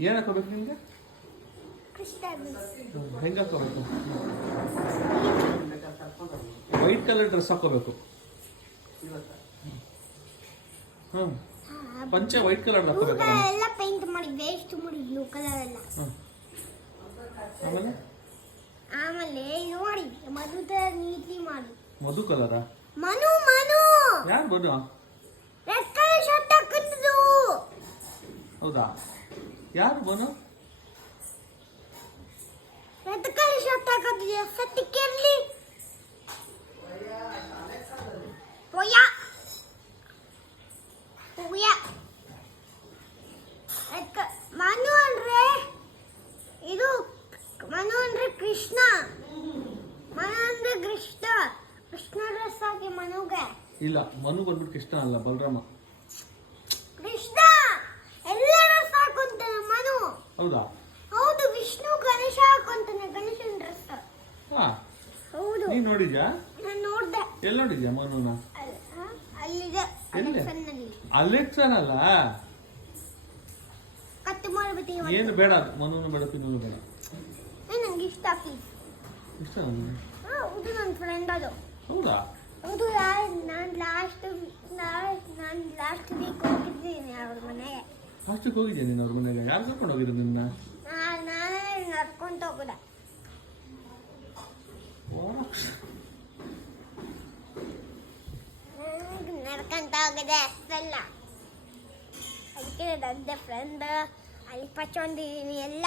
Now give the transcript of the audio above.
ಏನು ಹಾಕೋಬೇಕು ನಿಮಗೆ? ಹೆಂಗೆ ಹಾಕೋಬೇಕು? ವೈಟ್ ಕಲರ್ ಡ್ರೆಸ್ ಹಾಕೋಬೇಕು. ಹ್ಮ್, ಪಂಚೆ ವೈಟ್ ಕಲರ್ ಹಾಕೋಬೇಕು. ಎಲ್ಲ ಪೇಂಟ್ ಮಾಡಿ ವೇಸ್ಟ್ ಮಾಡಿ ಬ್ಲೂ ಕಲರ್ ಎಲ್ಲ. ಆಮೇಲೆ ಆಮೇಲೆ ಇದು ಮಾಡಿ ಮಧು ನೀಟ್ಲಿ ಮಾಡಿ. ಮಧು ಕಲರಾ? ಮನು ಯಾರು ಮನು? ರೆಡ್ ಕಲರ್ ಶರ್ಟ್ ಹಾಕಿದ್ದು. ಹೌದಾ? ಯಾರು ಮನು? ರೆಡ್ ಕಲರ್ ಶರ್ಟ್ ಹಾಕಿದ್ದು ಸತ್ತಿಕೆರ್ಲಿ. ಓಯಾ ಮನು ಅಂದ್ರೆ ಇದು. ಮನು ಅಂದ್ರೆ ಕೃಷ್ಣ. ಮನು ಅಂದ್ರೆ ಕೃಷ್ಣ. ಕೃಷ್ಣ ಡ್ರೆಸ್ ಹಾಕಿ ಮನುಗೆ. ಇಲ್ಲ, ಮನು ಬಂದ್ಬಿಟ್ಟು ಕೃಷ್ಣ ಅಲ್ಲ, ಬಲರಾಮ. ಕೃಷ್ಣ ಎಲ್ಲ ಡ್ರೆಸ್ ಹಾಕೊಂತಾನೆ ಮನು. ಹೌದಾ? ಹೌದು, ವಿಷ್ಣು ಗಣೇಶ ಹಾಕೊಂತಾನೆ, ಗಣೇಶನ ಡ್ರೆಸ್. ಹಾ, ಹೌದು. ನೀನ್ ನೋಡಿದ್ಯಾ? ನಾನು ನೋಡ್ದೆ. ಎಲ್ಲಿ ನೋಡಿದ್ಯಾ ಮನುನ? ಅಲ್ಲಿದೆ, ಅಲೆಕ್ಸನ್ನಲ್ಲಿ. ಅಲೆಕ್ಸನ್ ಅಲ್ಲ, ಕತ್ತು ಮಾಡ್ಬಿಟ್ಟು ಏನು ಬೇಡ, ಮನುನು ಬೇಡ, ಪಿನ್ನೂ ಬೇಡ. ನಂಗೆ ಇಷ್ಟ ಪ್ಲೀಸ್. ಇಷ್ಟ ನನಗೆ. ಹೌದು, ನನ್ನ ಫ್ರೆಂಡ್ ಅದು. ಹೌದಾ? ಹೌದು, ನಾನು ಲಾಸ್ಟ್ ವೀಕ್ ಹೋಗಿದ್ದೀನಿ ಅವ್ರ ಮನೆಗೆ. ಲಾಸ್ಟಿಗೆ ಹೋಗಿದ್ಯಾ ನೀನು ಅವ್ರ ಮನೆಗೆ? ಯಾರು ಕರ್ಕೊಂಡು ಹೋಗಿದ್ರು ನಿನ್ನ? ನಾನೇ ನಡ್ಕೊಂತ ಹೋಗುದ. ನಡ್ಕೊಂತ ಹೋಗಿದೆ ಅಷ್ಟಲ್ಲ, ಅದಕ್ಕೆ ನನ್ನ ಫ್ರೆಂಡ್ ಅಲ್ಲಿ ಪಚ್ಕೊಂಡಿದ್ದೀನಿ ಎಲ್ಲ.